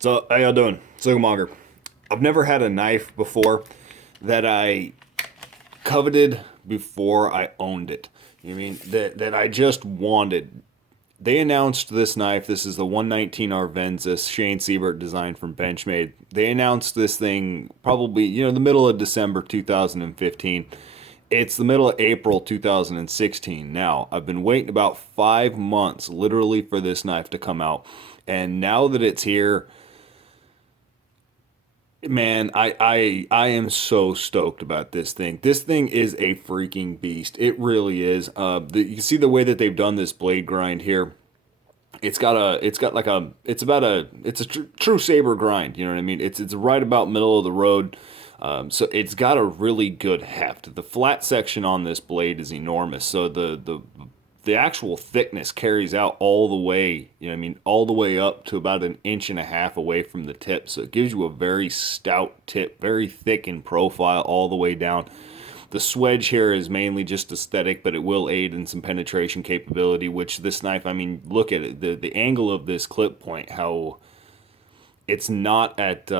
So, how y'all doing? Sugamonger. I've never had a knife before that I coveted before I owned it. You mean that I just wanted. They announced this knife. This is the 119 Arvensis Shane Seibert design from Benchmade. They announced this thing probably, the middle of December 2015. It's the middle of April 2016 now. I've been waiting about 5 months literally for this knife to come out. And now that it's here, man, I am so stoked about this thing. This thing is a freaking beast. It really is. You can see the way that they've done this blade grind here. It's a true saber grind. You know what I mean? It's right about middle of the road. So it's got a really good heft. The flat section on this blade is enormous. So the actual thickness carries out all the way, all the way up to about an inch and a half away from the tip. So it gives you a very stout tip, very thick in profile all the way down. The Swedge here is mainly just aesthetic, but it will aid in some penetration capability, which this knife, look at it. The angle of this clip point, how it's not at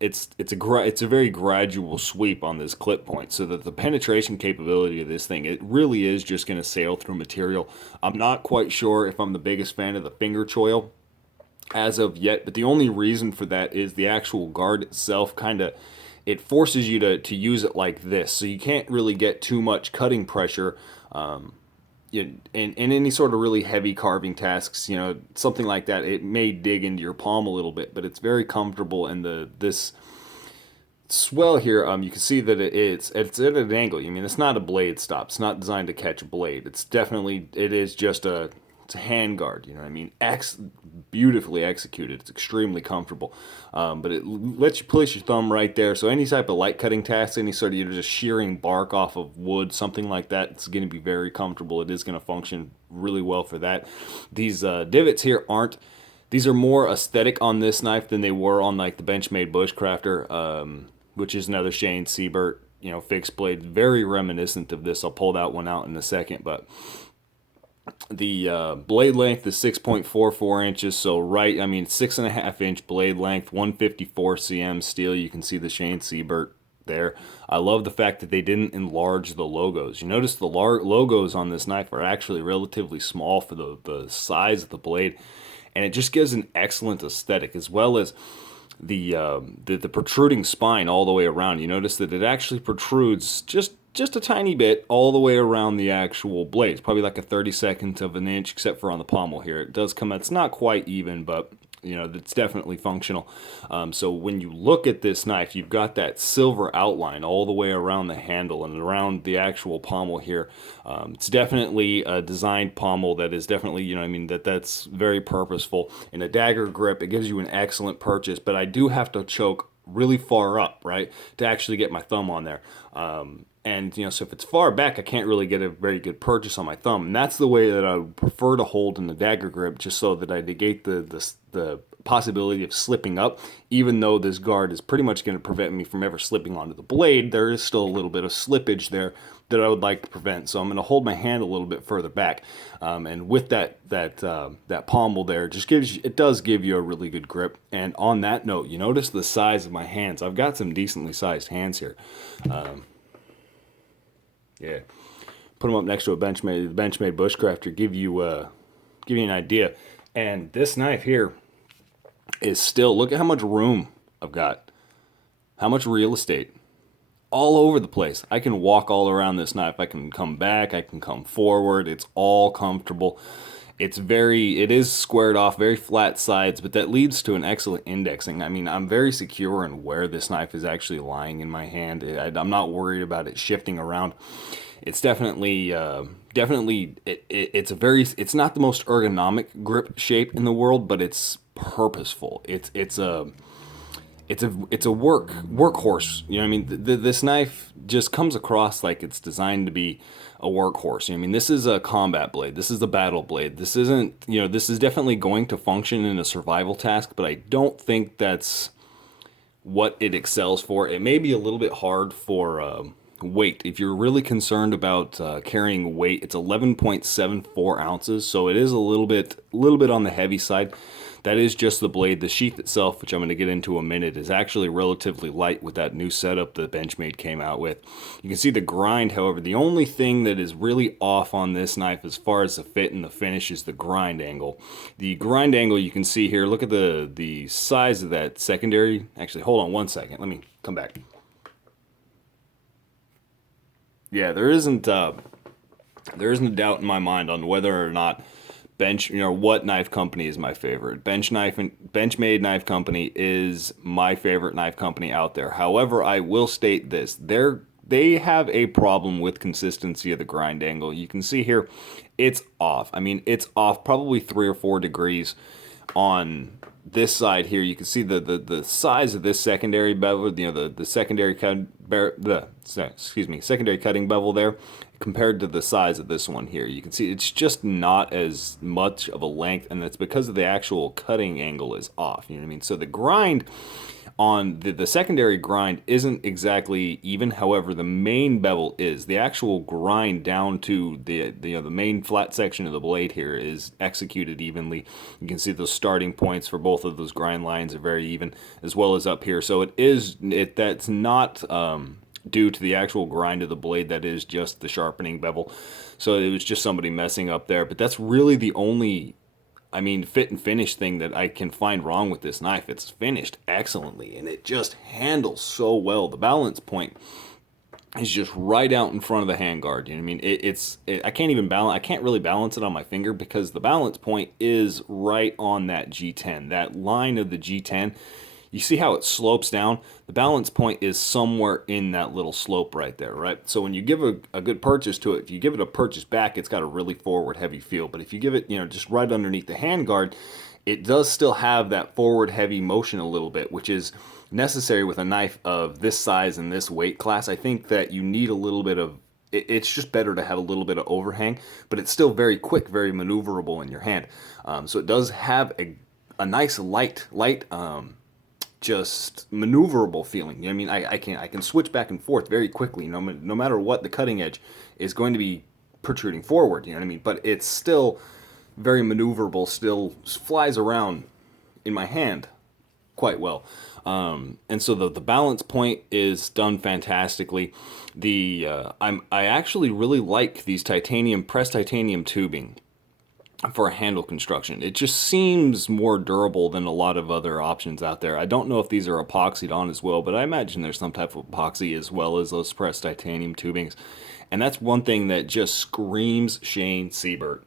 it's a very gradual sweep on this clip point, so that the penetration capability of this thing, it really is just going to sail through material. I'm not quite sure if I'm the biggest fan of the finger choil as of yet, but the only reason for that is the actual guard itself kind of, it forces you to use it like this, so you can't really get too much cutting pressure in any sort of really heavy carving tasks, something like that. It may dig into your palm a little bit, but it's very comfortable. And this swell here, you can see that it's at an angle. It's not a blade stop. It's not designed to catch a blade. It is just it's a hand guard. You know what I mean? Beautifully executed. It's extremely comfortable. But it lets you place your thumb right there. So any type of light cutting task, any sort of just shearing bark off of wood, something like that, it's going to be very comfortable. It is going to function really well for that. These divots here aren't. These are more aesthetic on this knife than they were on like the Benchmade Bushcrafter, which is another Shane Seibert, fixed blade, very reminiscent of this. I'll pull that one out in a second, but the blade length is 6.44 inches, so 6.5 inch blade length, 154 cm steel. You can see the Shane Seibert there. I love the fact that they didn't enlarge the logos. You notice the logos on this knife are actually relatively small for the size of the blade, and it just gives an excellent aesthetic, as well as the protruding spine all the way around. You notice that it actually protrudes just a tiny bit all the way around the actual blade. It's probably like a 32nd of an inch, except for on the pommel here. It does come, it's not quite even, but it's definitely functional. So when you look at this knife, you've got that silver outline all the way around the handle and around the actual pommel here. It's definitely a designed pommel that is definitely, that's very purposeful. In a dagger grip, it gives you an excellent purchase, but I do have to choke really far up, right, to actually get my thumb on there. And, so if it's far back, I can't really get a very good purchase on my thumb. And that's the way that I would prefer to hold in the dagger grip, just so that I negate the possibility of slipping up. Even though this guard is pretty much going to prevent me from ever slipping onto the blade, there is still a little bit of slippage there that I would like to prevent. So I'm going to hold my hand a little bit further back. And with that pommel there, it does give you a really good grip. And on that note, you notice the size of my hands. I've got some decently sized hands here. Yeah, put them up next to the Benchmade Bushcrafter, give you an idea. And this knife here is still, look at how much room I've got, how much real estate, all over the place. I can walk all around this knife. I can come back. I can come forward. It's all comfortable. It is squared off, very flat sides, but that leads to an excellent indexing. I'm very secure in where this knife is actually lying in my hand. I'm not worried about it shifting around. It's definitely, it's not the most ergonomic grip shape in the world, but it's purposeful. It's a workhorse. This knife just comes across like it's designed to be a workhorse. This is a combat blade. This is a battle blade. This isn't, this is definitely going to function in a survival task, but I don't think that's what it excels for. It may be a little bit hard for weight. If you're really concerned about carrying weight, it's 11.74 ounces, so it is a little bit on the heavy side. that is just the blade. The sheath itself, which I'm going to get into in a minute, is actually relatively light with that new setup that Benchmade came out with. You can see the grind, however, the only thing that is really off on this knife as far as the fit and the finish is the grind angle. The grind angle you can see here, look at the size of that secondary. Actually, hold on one second. Let me come back. Yeah, there isn't a doubt in my mind on whether or not what knife company is my favorite. Benchmade Knife Company is my favorite knife company out there. However, I will state this: they have a problem with consistency of the grind angle. You can see here, it's off. I mean, it's off probably 3 or 4 degrees on this side here. You can see the size of this secondary bevel, the secondary secondary cutting bevel there compared to the size of this one here. You can see it's just not as much of a length, and that's because of the actual cutting angle is off. You know what I mean? So the grind on the secondary grind isn't exactly even. However, the main bevel is. The actual grind down to the main flat section of the blade here is executed evenly. You can see those starting points for both of those grind lines are very even, as well as up here. So that's not due to the actual grind of the blade. That is just the sharpening bevel. So it was just somebody messing up there. But that's really the only fit and finish thing that I can find wrong with this knife. It's finished excellently, and it just handles so well. The balance point is just right out in front of the handguard. You know what I mean? I can't even balance. I can't really balance it on my finger because the balance point is right on that G10. That line of the G10. You see how it slopes down? The balance point is somewhere in that little slope right there, right? So when you give a good purchase to it, if you give it a purchase back, it's got a really forward heavy feel. But if you give it, just right underneath the handguard, it does still have that forward heavy motion a little bit, which is necessary with a knife of this size and this weight class. I think that you need a little bit of, it's just better to have a little bit of overhang, but it's still very quick, very maneuverable in your hand. So it does have a nice light, just maneuverable feeling. You know what I mean? I can switch back and forth very quickly. No matter what, the cutting edge is going to be protruding forward. You know what I mean? But it's still very maneuverable. Still flies around in my hand quite well. And so the balance point is done fantastically. I actually really like these pressed titanium tubing for a handle construction. It just seems more durable than a lot of other options out there. I don't know if these are epoxied on as well, but I imagine there's some type of epoxy as well as those pressed titanium tubings. And that's one thing that just screams Shane Seibert.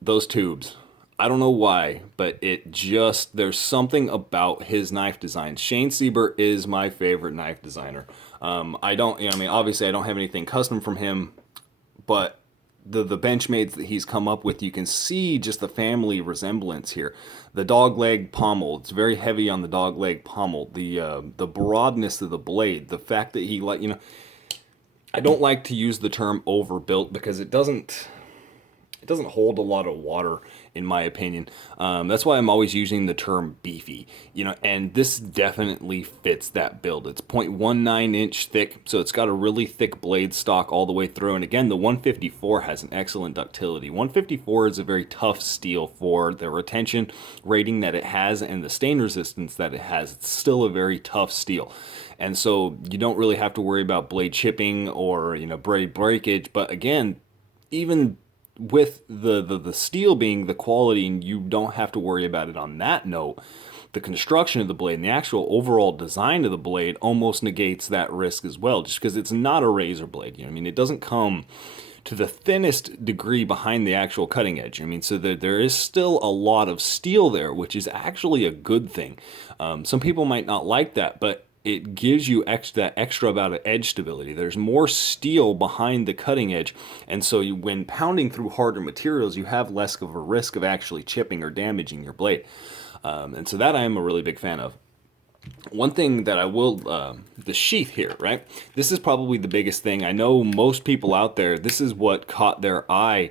Those tubes. I don't know why, but there's something about his knife design. Shane Seibert is my favorite knife designer. Obviously I don't have anything custom from him, but the Benchmades that he's come up with, you can see just the family resemblance here. The dog leg pommel, it's very heavy on the dog leg pommel. The broadness of the blade, the fact that I don't like to use the term overbuilt because it doesn't hold a lot of water, in my opinion. That's why I'm always using the term beefy, and this definitely fits that build. It's 0.19 inch thick, so it's got a really thick blade stock all the way through. And again, the 154 has an excellent ductility. 154 is a very tough steel for the retention rating that it has and the stain resistance that it has. It's still a very tough steel. And so you don't really have to worry about blade chipping or, blade breakage. But again, even with the steel being the quality, and you don't have to worry about it on that note, the construction of the blade and the actual overall design of the blade almost negates that risk as well, just because it's not a razor blade. It doesn't come to the thinnest degree behind the actual cutting edge. So there is still a lot of steel there, which is actually a good thing. Some people might not like that, but it gives you that extra amount of edge stability. There's more steel behind the cutting edge, and so when pounding through harder materials, you have less of a risk of actually chipping or damaging your blade. And so that I am a really big fan of. One thing that I will, the sheath here, right? This is probably the biggest thing. I know most people out there, this is what caught their eye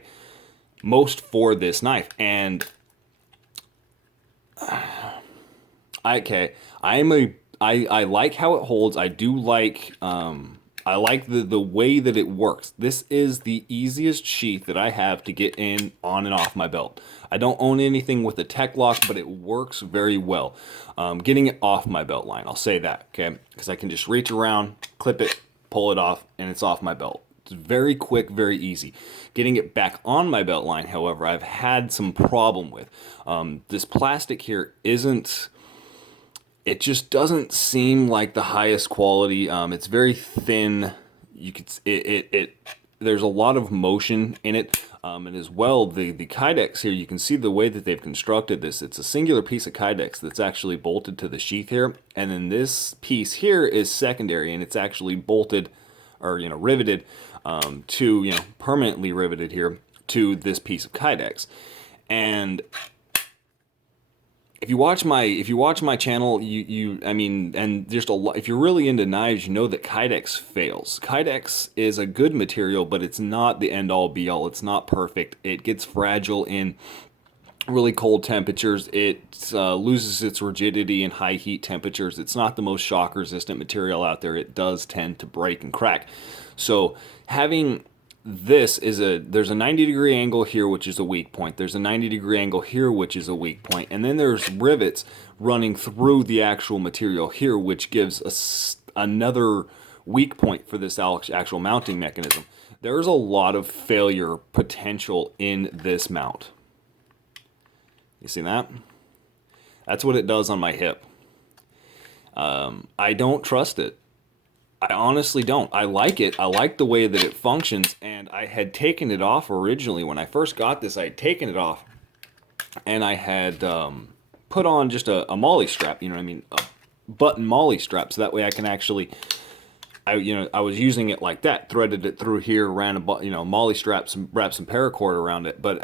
most for this knife. And I like how it holds. I do like I like the way that it works. This is the easiest sheath that I have to get in, on, and off my belt. I don't own anything with a tech lock, but it works very well. Getting it off my belt line, I'll say that, okay? Because I can just reach around, clip it, pull it off, and it's off my belt. It's very quick, very easy. Getting it back on my belt line, however, I've had some problem with. This plastic here isn't... It just doesn't seem like the highest quality. It's very thin. You could there's a lot of motion in it, and as well the Kydex here. You can see the way that they've constructed this. It's a singular piece of Kydex that's actually bolted to the sheath here, and then this piece here is secondary, and it's actually bolted, or riveted, to permanently riveted here to this piece of Kydex, and if you watch my channel, and just a lot, if you're really into knives, you know that Kydex fails. Kydex is a good material, but it's not the end all be all. It's not perfect. It gets fragile in really cold temperatures. It loses its rigidity in high heat temperatures. It's not the most shock resistant material out there. It does tend to break and crack. So having this is there's a 90-degree angle here, which is a weak point. There's a 90-degree angle here, which is a weak point. And then there's rivets running through the actual material here, which gives us another weak point for this actual mounting mechanism. There's a lot of failure potential in this mount. You see that? That's what it does on my hip. I don't trust it. I honestly don't. I like it. I like the way that it functions, and I had taken it off originally. When I first got this, I had taken it off, and I had put on just a MOLLE strap, a button MOLLE strap, so that way I can actually, I was using it like that, threaded it through here, ran a MOLLE strap, wrapped some paracord around it, but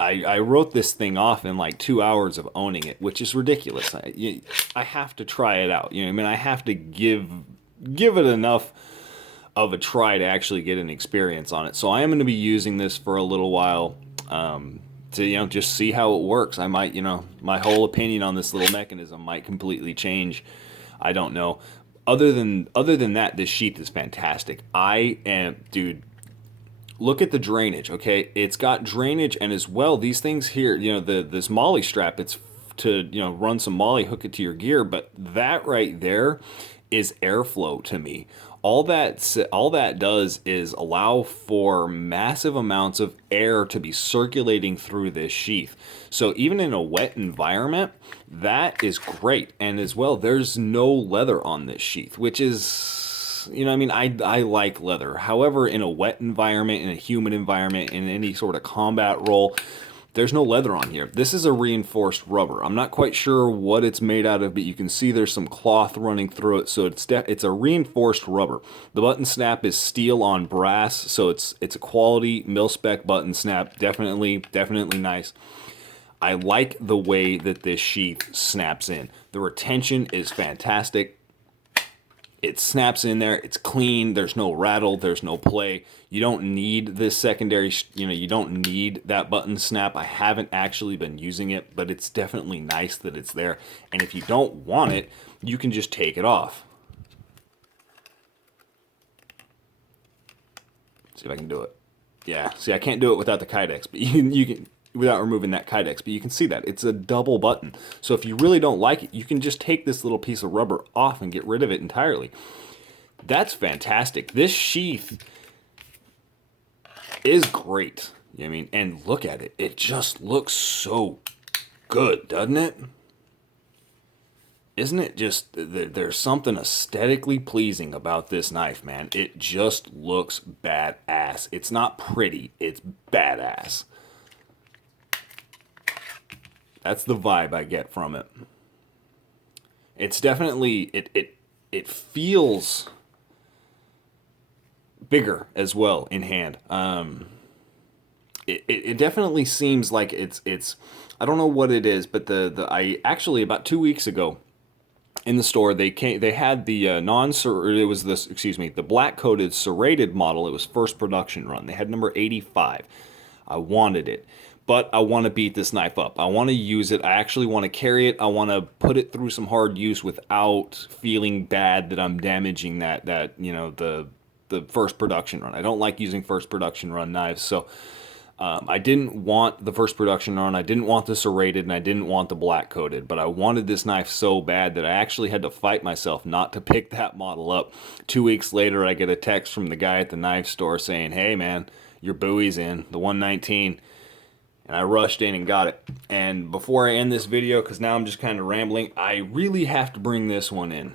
I wrote this thing off in like 2 hours of owning it, which is ridiculous. I have to try it out. I have to give it enough of a try to actually get an experience on it. So I am going to be using this for a little while to just see how it works. I might, my whole opinion on this little mechanism might completely change. I don't know. Other than that, this sheath is fantastic. Dude, look at the drainage, okay? It's got drainage, and as well, these things here, this MOLLE strap, it's to, run some MOLLE, hook it to your gear, but that right there is airflow to me. All that does is allow for massive amounts of air to be circulating through this sheath. So even in a wet environment, that is great. And as well, there's no leather on this sheath, which is, I like leather. However, in a wet environment, in a humid environment, in any sort of combat role, there's no leather on here. This is a reinforced rubber. I'm not quite sure what it's made out of, but you can see there's some cloth running through it, so it's a reinforced rubber. The button snap is steel on brass, so it's a quality mil-spec button snap. Definitely nice. I like the way that this sheath snaps in. The retention is fantastic. It snaps in there. It's clean. There's no rattle. There's no play. You don't need this secondary, you don't need that button snap. I haven't actually been using it, but it's definitely nice that it's there. And if you don't want it, you can just take it off. See if I can do it. Yeah, see, I can't do it without the Kydex, but you can without removing that Kydex, but you can see that it's a double button. So if you really don't like it, you can just take this little piece of rubber off and get rid of it entirely. That's fantastic. This sheath is great. And look at it. It just looks so good, doesn't it? Isn't it just, there's something aesthetically pleasing about this knife, man. It just looks badass. It's not pretty, it's badass. That's the vibe I get from it. It's definitely, it feels bigger as well in hand. It definitely seems like it's I don't know what it is, but I actually about 2 weeks ago in the store they had the the black coated serrated model. It was first production run. They had number 85. I wanted it, but I want to beat this knife up. I want to use it. I actually want to carry it. I want to put it through some hard use without feeling bad that I'm damaging that you know, the first production run. I don't like using first production run knives, so I didn't want the first production run. I didn't want the serrated, and I didn't want the black coated, but I wanted this knife so bad that I actually had to fight myself not to pick that model up. 2 weeks later, I get a text from the guy at the knife store saying, "Hey man, your Bowie's in, the 119. And I rushed in and got it. And before I end this video, because now I'm just kind of rambling, I really have to bring this one in.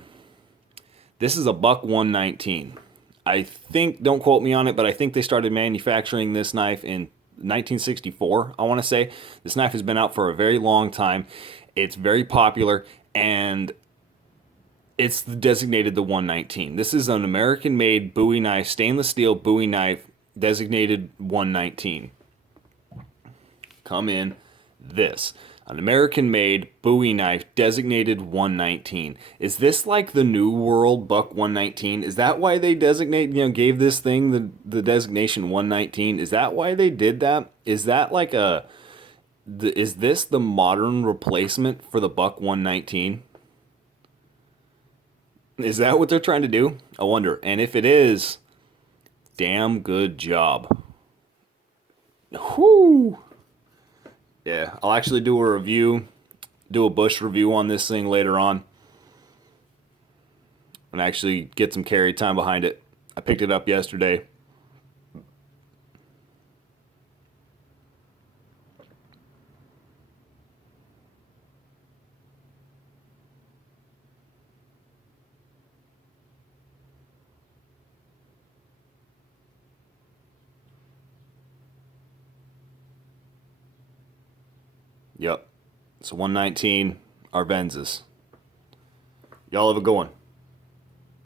This is a buck 119. I think, don't quote me on it, but I think they started manufacturing this knife in 1964, I want to say. This knife has been out for a very long time. It's very popular, and it's designated the 119. This is an American-made Bowie knife, stainless steel Bowie knife, designated 119. Come in this. An American-made Bowie knife, designated 119. Is this like the New World Buck 119? Is that why they designate, you know, gave this thing the designation 119? Is that why they did that? Is that like is this the modern replacement for the Buck 119? Is that what they're trying to do? I wonder. And if it is, damn good job. Whoo! Yeah, I'll actually do a review, do a bush review on this thing later on, and actually get some carry time behind it. I picked it up yesterday. Yep, it's a 119 Arvensis. Y'all have a good one.